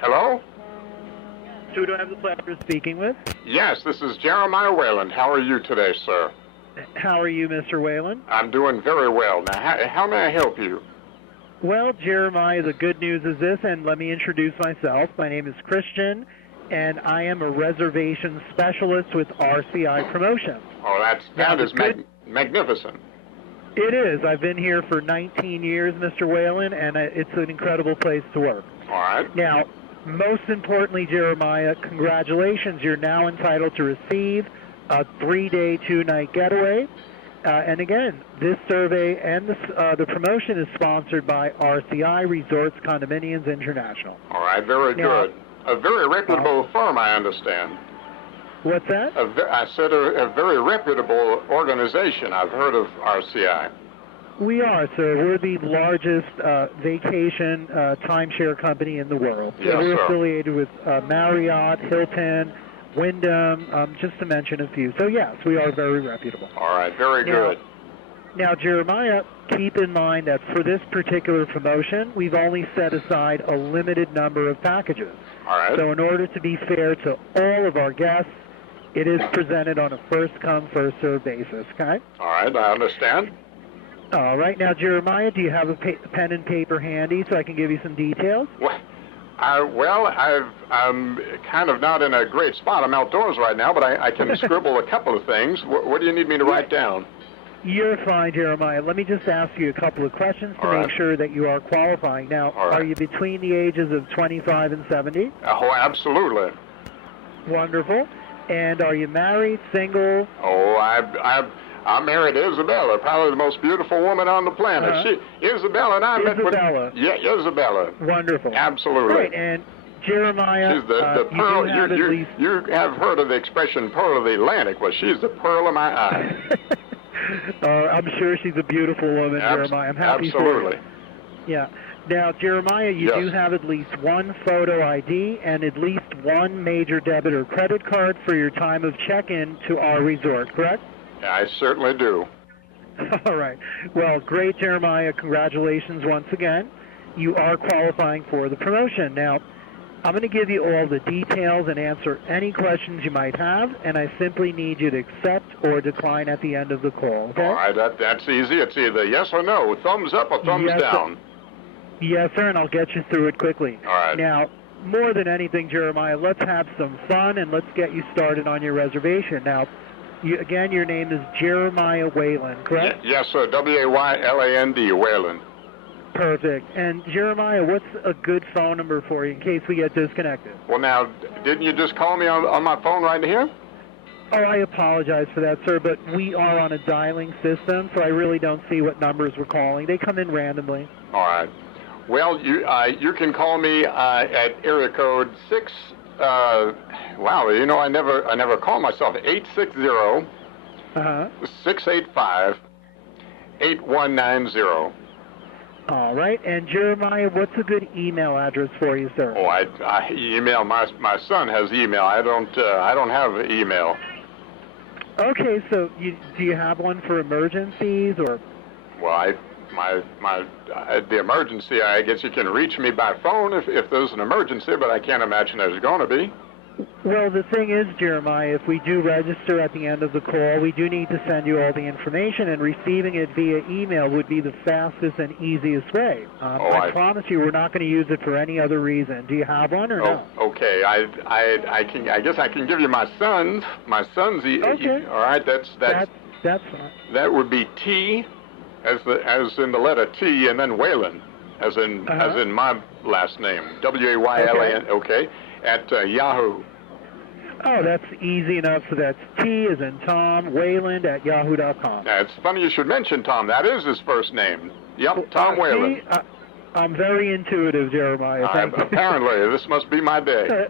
Hello? Who do I have the pleasure of speaking with? Yes, this is Jeremiah Whalen. How are you today, sir? How are you, Mr. Whalen? I'm doing very well. Now, how may I help you? Well, Jeremiah, the good news is this, and let me introduce myself. My name is Christian, and I am a reservation specialist with RCI Promotions. Oh, that is magnificent. It is. I've been here for 19 years, Mr. Whalen, and it's an incredible place to work. All right. Now, most importantly, Jeremiah, congratulations. You're now entitled to receive a 3-day, 2-night getaway. And again, this survey and the promotion is sponsored by RCI Resorts Condominiums International. All right, very good. A very reputable firm, I understand. What's that? I said a very reputable organization. I've heard of RCI. We are, sir. We're the largest vacation timeshare company in the world. Yes, we're sir. affiliated with Marriott, Hilton, Wyndham, just to mention a few. So, yes, we are very reputable. All right, very good. Now, Jeremiah, keep in mind that for this particular promotion, we've only set aside a limited number of packages. All right. So in order to be fair to all of our guests, it is presented on a first-come, first-served basis, okay? All right, I understand. All right. Now, Jeremiah, do you have a pen and paper handy so I can give you some details? I'm kind of not in a great spot. I'm outdoors right now, but I can scribble a couple of things. What do you need me to write down? You're fine, Jeremiah. Let me just ask you a couple of questions to make sure that you are qualifying. Now, are you between the ages of 25 and 70? Oh, absolutely. Wonderful. And are you married, single? Oh, I'm married to Isabella, probably the most beautiful woman on the planet. Isabella and I met. Isabella. Yeah, Isabella. Wonderful. Absolutely. Right, and Jeremiah, she's the pearl. You have heard of the expression "pearl of the Atlantic"? Well, she's the pearl of my eye. I'm sure she's a beautiful woman, Jeremiah. I'm happy for you. Yeah. Now, Jeremiah, you do have at least one photo ID and at least one major debit or credit card for your time of check-in to our resort, correct? I certainly do. All right. Well, great, Jeremiah. Congratulations once again. You are qualifying for the promotion. Now, I'm going to give you all the details and answer any questions you might have, and I simply need you to accept or decline at the end of the call, okay? All right, that's easy. It's either yes or no, thumbs up or thumbs down. Yes, sir, and I'll get you through it quickly. All right. Now, more than anything, Jeremiah, let's have some fun, and let's get you started on your reservation. Now, again, your name is Jeremiah Whalen, correct? Yes, sir, W-A-Y-L-A-N-D, Whalen. Perfect. And Jeremiah, what's a good phone number for you in case we get disconnected? Well, now, didn't you just call me on my phone right here? Oh, I apologize for that, sir, but we are on a dialing system, so I really don't see what numbers we're calling. They come in randomly. All right. Well, you can call me at area code 6. Wow, you know I never call myself 860 685 8190. All right, and Jeremiah, what's a good email address for you, sir? Oh, I email. My son has email. I don't have email. Okay, so do you have one for emergencies or? Well, the emergency, I guess you can reach me by phone if there's an emergency, but I can't imagine there's going to be. Well, the thing is, Jeremiah, if we do register at the end of the call, we do need to send you all the information, and receiving it via email would be the fastest and easiest way. I promise you we're not going to use it for any other reason. Do you have one or no? Okay. I guess I can give you my son's. Okay. All right, that's fine. That would be T, as in the letter T, and then Whalen, as in my last name, W-A-Y-L-A-N. Okay. At Yahoo. Oh, that's easy enough. So that's T as in Tom, Wayland at yahoo.com. It's funny you should mention Tom. That is his first name. Yep, Tom Whalen. I'm very intuitive, Jeremiah. Apparently, this must be my day.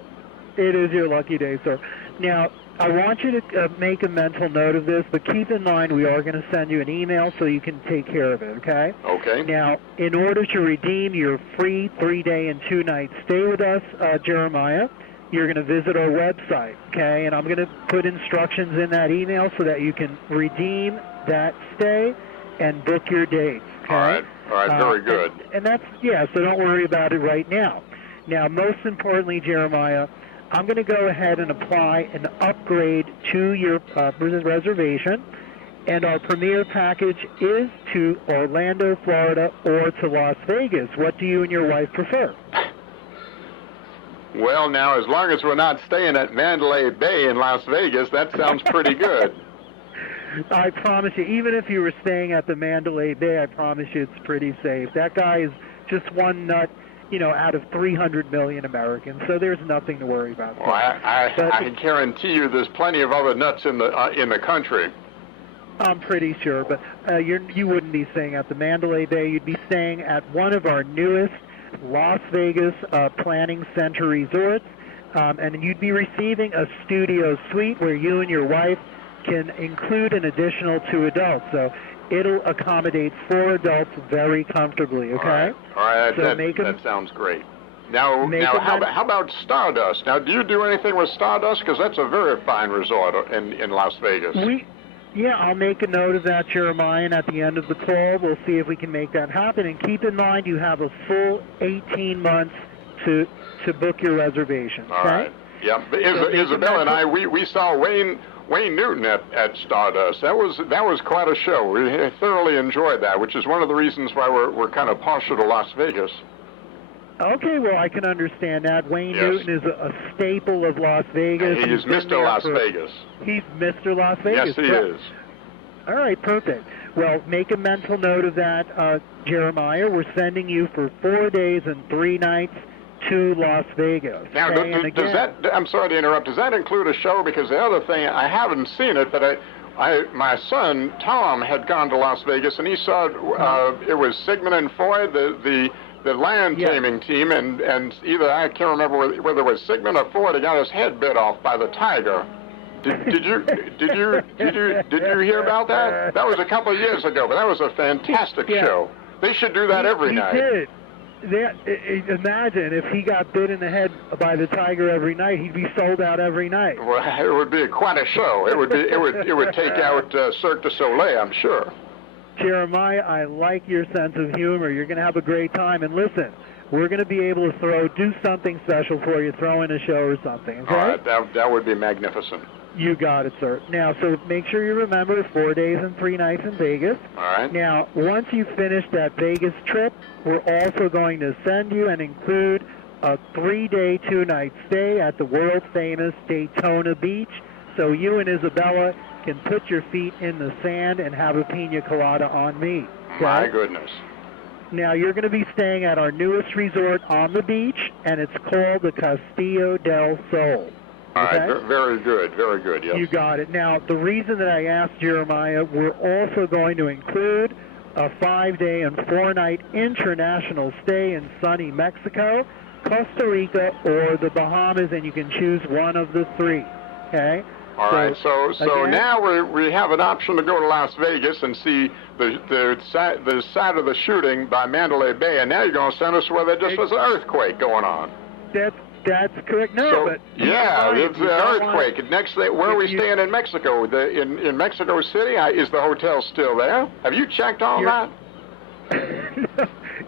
It is your lucky day, sir. Now, I want you to make a mental note of this, but keep in mind we are going to send you an email so you can take care of it, okay? Okay. Now, in order to redeem your free 3-day and 2-night stay with us, Jeremiah, you're going to visit our website, okay? And I'm going to put instructions in that email so that you can redeem that stay and book your dates, okay? All right, very good. And that's, so don't worry about it right now. Now, most importantly, Jeremiah, I'm going to go ahead and apply an upgrade to your reservation, and our premier package is to Orlando, Florida, or to Las Vegas. What do you and your wife prefer? Well, now, as long as we're not staying at Mandalay Bay in Las Vegas, that sounds pretty good. I promise you, even if you were staying at the Mandalay Bay, I promise you it's pretty safe. That guy is just one nut, out of 300 million Americans, so there's nothing to worry about. Well, I guarantee you there's plenty of other nuts in the country. I'm pretty sure, but you wouldn't be staying at the Mandalay Bay. You'd be staying at one of our newest Las Vegas Planning Center resorts, and you'd be receiving a studio suite where you and your wife can include an additional 2 adults. So it'll accommodate 4 adults very comfortably, okay? All right. So that sounds great. Now, how about Stardust? Now, do you do anything with Stardust? Because that's a very fine resort in Las Vegas. Yeah, I'll make a note of that, Jeremiah, and at the end of the call, we'll see if we can make that happen. And keep in mind, you have a full 18 months to book your reservation. All right. Yeah. Isabella and I, we saw Wayne Newton at Stardust. That was quite a show. We thoroughly enjoyed that, which is one of the reasons why we're kind of partial to Las Vegas. Okay, well, I can understand that. Wayne Newton is a staple of Las Vegas. He's Mr. Las Vegas. He's Mr. Las Vegas. Yes, he is. All right, perfect. Well, make a mental note of that, Jeremiah. We're sending you for 4 days and 3 nights to Las Vegas. Now, does that, I'm sorry to interrupt, does that include a show? Because the other thing, I haven't seen it, but my son, Tom, had gone to Las Vegas, and he saw it was Sigmund and Foy, the land taming team, and either, I can't remember whether it was Sigmund or Foy that got his head bit off by the tiger. Did you hear about that? That was a couple of years ago, but that was a fantastic show. They should do that every night. He did. Imagine if he got bit in the head by the tiger every night, he'd be sold out every night. Well, it would be quite a show. It would take out Cirque du Soleil, I'm sure. Jeremiah, I like your sense of humor. You're going to have a great time. And listen, we're going to be able to do something special for you, throw in a show or something, okay? All right, that would be magnificent. You got it, sir. Now, so make sure you remember 4 days and 3 nights in Vegas. All right. Now, once you finish that Vegas trip, we're also going to send you and include a 3-day, 2-night stay at the world-famous Daytona Beach, so you and Isabella can put your feet in the sand and have a pina colada on me. Okay? My goodness. Now, you're going to be staying at our newest resort on the beach, and it's called the Castillo del Sol. All right, very good, yes. You got it. Now, the reason that I asked Jeremiah, we're also going to include a 5-day and 4-night international stay in sunny Mexico, Costa Rica, or the Bahamas, and you can choose one of the 3, okay? All right, so now we have an option to go to Las Vegas and see the site of the shooting by Mandalay Bay, and now you're going to send us where there just was an earthquake going on. That's correct. It's an earthquake. Next, where are we staying in Mexico? In Mexico City? Is the hotel still there? Have you checked all that?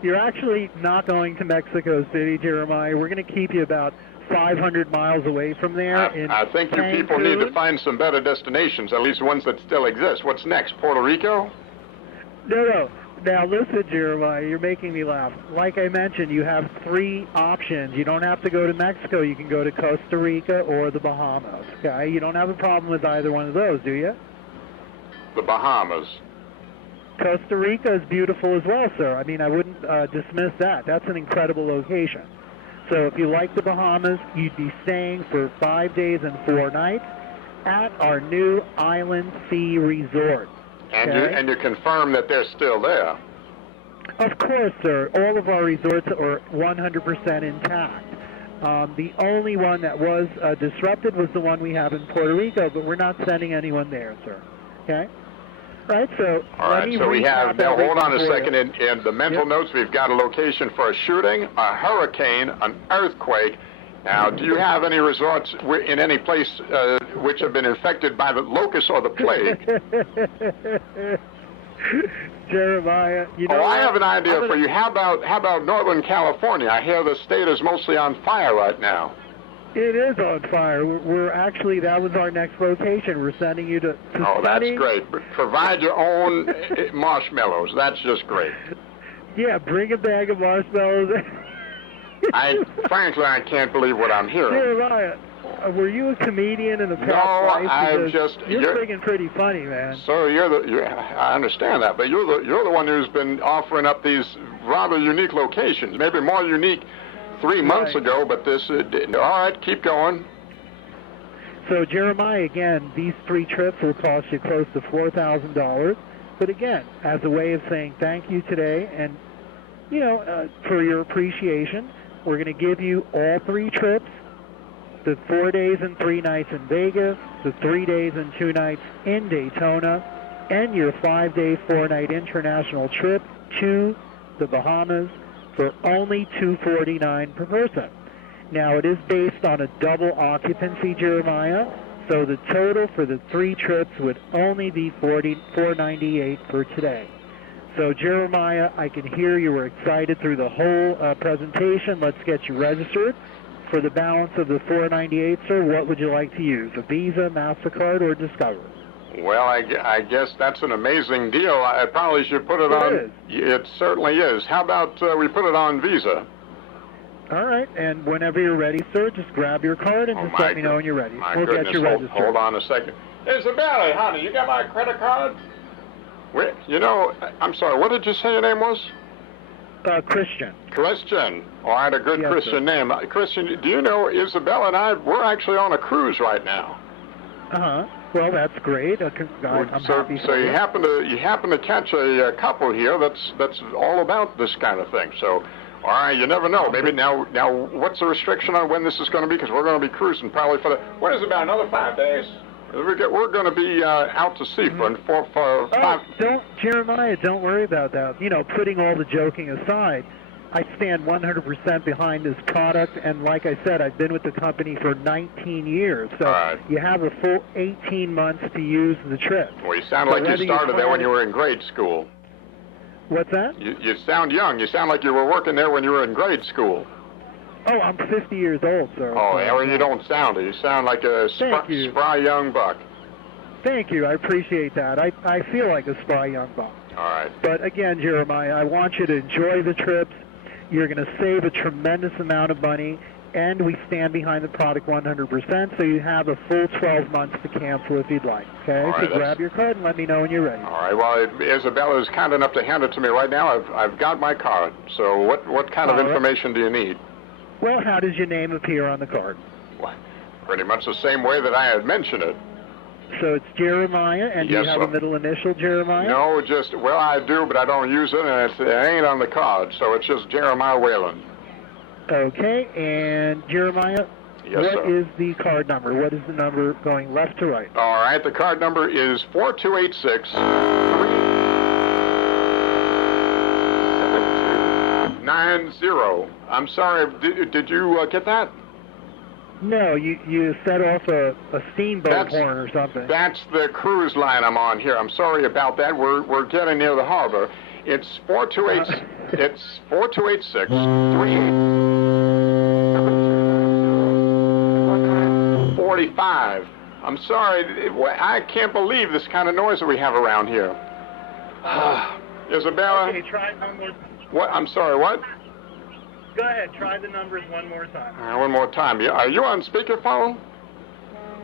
You're actually not going to Mexico City, Jeremiah. We're going to keep you about 500 miles away from there. I think you people need to find some better destinations, at least ones that still exist. What's next, Puerto Rico? No. Now, listen, Jeremiah, you're making me laugh. Like I mentioned, you have 3 options. You don't have to go to Mexico. You can go to Costa Rica or the Bahamas, okay? You don't have a problem with either one of those, do you? The Bahamas. Costa Rica is beautiful as well, sir. I mean, I wouldn't dismiss that. That's an incredible location. So if you like the Bahamas, you'd be staying for 5 days and 4 nights at our new Island Sea Resort. And you confirm that they're still there? Of course, sir. All of our resorts are 100% intact. The only one that was disrupted was the one we have in Puerto Rico, but we're not sending anyone there, sir. Okay? Right, so all right, so we have, now hold on a second, in the mental notes, we've got a location for a shooting, a hurricane, an earthquake. Now, do you have any resorts in any place which have been infected by the locust or the plague? Jeremiah, you know. I have an idea for you. How about Northern California? I hear the state is mostly on fire right now. It is on fire. We're actually, that was our next location. We're sending you to Oh, study. that's great. Provide your own marshmallows. That's just great. Yeah, bring a bag of marshmallows. Frankly, I can't believe what I'm hearing. Jeremiah, were you a comedian in the past life? No, I'm just. You're freaking pretty funny, man. So I understand that, but you're the one who's been offering up these rather unique locations. Maybe more unique 3 months ago, but this. All right, keep going. So Jeremiah, again, these 3 trips will cost you close to $4,000. But again, as a way of saying thank you today, and for your appreciation, we're going to give you all 3 trips. The 4 days and 3 nights in Vegas, the 3 days and 2 nights in Daytona, and your 5-day, 4-night international trip to the Bahamas for only $249 per person. Now, it is based on a double occupancy, Jeremiah, so the total for the 3 trips would only be $498 for today. So, Jeremiah, I can hear you were excited through the whole presentation. Let's get you registered. For the balance of the $498, sir, what would you like to use, a Visa, MasterCard, or Discover? Well, I guess that's an amazing deal. I probably should put it on. It certainly is. How about we put it on Visa? All right, and whenever you're ready, sir, just grab your card and just let me know when you're ready. We'll get you registered. Hold on a second. Isabella, honey, you got my credit card? Wait, I'm sorry, what did you say your name was? Christian. Christian. All right, a good Christian name. Christian, do you know Isabella and I, we're actually on a cruise right now. Uh-huh. Well, that's great. I'm happy so you happen to catch a couple here that's all about this kind of thing. So, all right, you never know. Maybe now what's the restriction on when this is going to be? Because we're going to be cruising probably what is it, about another 5 days? We're going to be out to sea for 5. Jeremiah, don't worry about that. Putting all the joking aside, I stand 100% behind this product, and like I said, I've been with the company for 19 years. So you have a full 18 months to use the trip. Well, you sound like you started there when you were in grade school. What's that? You sound young. You sound like you were working there when you were in grade school. Oh, I'm 50 years old, sir. Oh, well, you don't sound it. You sound like a spry young buck. Thank you. I appreciate that. I feel like a spry young buck. All right. But again, Jeremiah, I want you to enjoy the trips. You're going to save a tremendous amount of money, and we stand behind the product 100%, so you have a full 12 months to cancel if you'd like. Okay? All right, so grab your card and let me know when you're ready. All right. Well, Isabella is kind enough to hand it to me right now. I've got my card. So what kind of information do you need? Well, how does your name appear on the card? Well, pretty much the same way that I had mentioned it. So it's Jeremiah, and do you have a middle initial, Jeremiah? No, I do, but I don't use it, and it ain't on the card, so it's just Jeremiah Whalen. Okay, and Jeremiah, what is the card number? What is the number going left to right? All right, the card number is 4286 90. I'm sorry, did you get that? No, you set off a steamboat horn or something. That's the cruise line I'm on here. I'm sorry about that. We're getting near the harbor. It's 4286. It's 4286 45. I'm sorry. I can't believe this kind of noise that we have around here. Isabella. Okay, try one more. What? I'm sorry. What? Go ahead. Try the numbers one more time. One more time. Are you on speakerphone?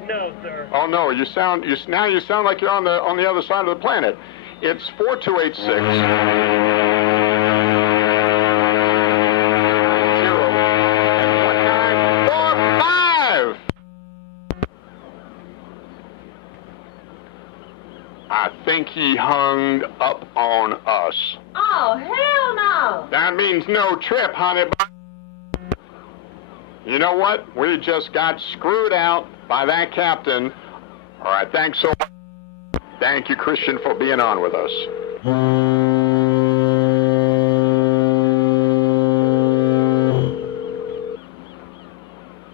No, sir. Oh no. You sound like you're on the other side of the planet. It's 4286. I think he hung up on us. Oh, hell no! That means no trip, honey. You know what? We just got screwed out by that captain. All right, thanks so much. Thank you, Christian, for being on with us.